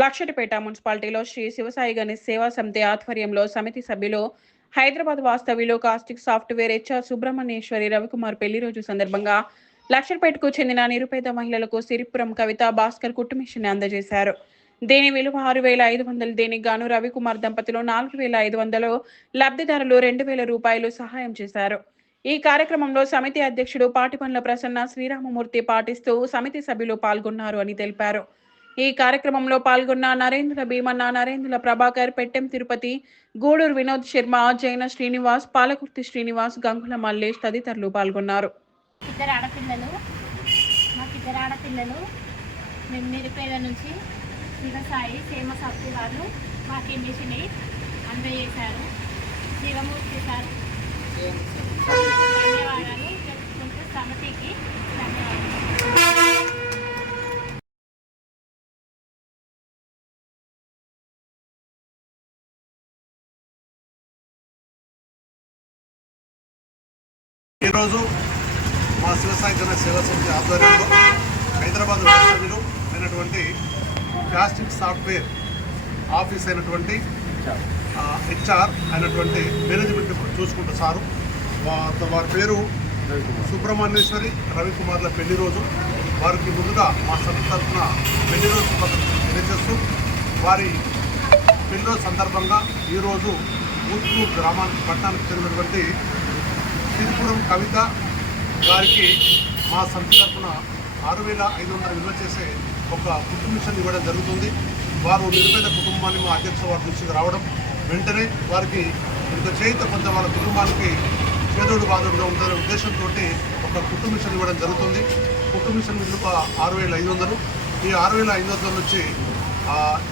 లక్షటిపేట మున్సిపాలిటీలో శ్రీ శివసాయి గణేష్ సేవా సమితి ఆధ్వర్యంలో సమితి సభ్యులు హైదరాబాద్ వాస్తవ్యులు caustic software HR Subrahmanyeswari Ravikumar పెళ్లి రోజు సందర్భంగా లక్షటిపేటకు చెందిన నిరుపేద మహిళలకు సిరిపురం కవిత భాస్కర్ కుట్టు మిషన్ అందజేశారు. దీని విలువ 6,500. దీనికి గాను రవికుమార్ దంపతులు 4,500, లబ్ధిదారులు 2,000 రూపాయలు సహాయం చేశారు. ఈ కార్యక్రమంలో సమితి అధ్యక్షుడు పాటిపండ్ల ప్రసన్న శ్రీరామమూర్తి పాటిస్తూ సమితి సభ్యులు పాల్గొన్నారు అని తెలిపారు. ఈ కార్యక్రమంలో పాల్గొన్న నరేంద్ర భీమన్న, నరేంద్ర ప్రభాకర్, పెట్టెం తిరుపతి, గూడూరు వినోద్ శర్మ, జైన శ్రీనివాస్, పాలకుర్తి శ్రీనివాస్, గంగుల మల్లేష్ తదితరులు పాల్గొన్నారు. ఇద్దరు ఆడపిల్లలు మేము నిరుపేద నుంచి శివసాయి సేమ సభ్యు వాళ్ళు మాకు ఈ మిషన్ అందజేశారు. శివమూర్తి సార్ ధన్యవాదాలు చెప్పుకుంటూ సమితికి ధన్యవాదాలు. ఈరోజు మా శివసాయి గణేష్ సేవా సమితి ఆధ్వర్యంలో హైదరాబాద్ వాస్తవ్యులు అయినటువంటి కాస్టిక్ సాఫ్ట్వేర్ ఆఫీస్ అయినటువంటి హెచ్ఆర్ అయినటువంటి మేనేజ్మెంట్ చూసుకుంటూ సారు వారి పేరు సుబ్రహ్మణ్యేశ్వరి రవికుమార్ల పెళ్లి రోజు. వారికి ముందుగా మా సమితి తరఫున పెళ్లి రోజు తెలియజేస్తూ వారి పెళ్లి సందర్భంగా ఈరోజు ఊట్లూరు గ్రామానికి పట్టణానికి చెందినటువంటి సిరిపురం కవిత గారికి మా సమితి తరఫున 6,500 విలువ చేసే ఒక కుటుంబ మిషన్ ఇవ్వడం జరుగుతుంది. వారు నిరుపేద కుటుంబాన్ని మా అధ్యక్ష వారి దృష్టికి రావడం వెంటనే వారికి ఇంత చేయిత కొంచెం వాళ్ళ కుటుంబానికి చేదోడు బాధోడుగా ఉందనే ఉద్దేశంతో ఒక కుటుంబ మిషన్ ఇవ్వడం జరుగుతుంది. కుటుంబ మిషన్ విలువ 6,500. ఈ 6,500 నుంచి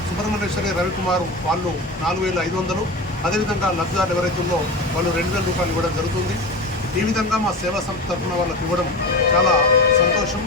సుబ్రహ్మణ్యేశ్వరి రవికుమార్ వాళ్ళు 4,500, అదేవిధంగా లబ్ధిదారులు ఎవరైతే ఉందో వాళ్ళు 2,000 రూపాయలు ఇవ్వడం జరుగుతుంది. ఈ విధంగా మా సేవా సంస్థ తరఫున వాళ్ళకి ఇవ్వడం చాలా సంతోషం.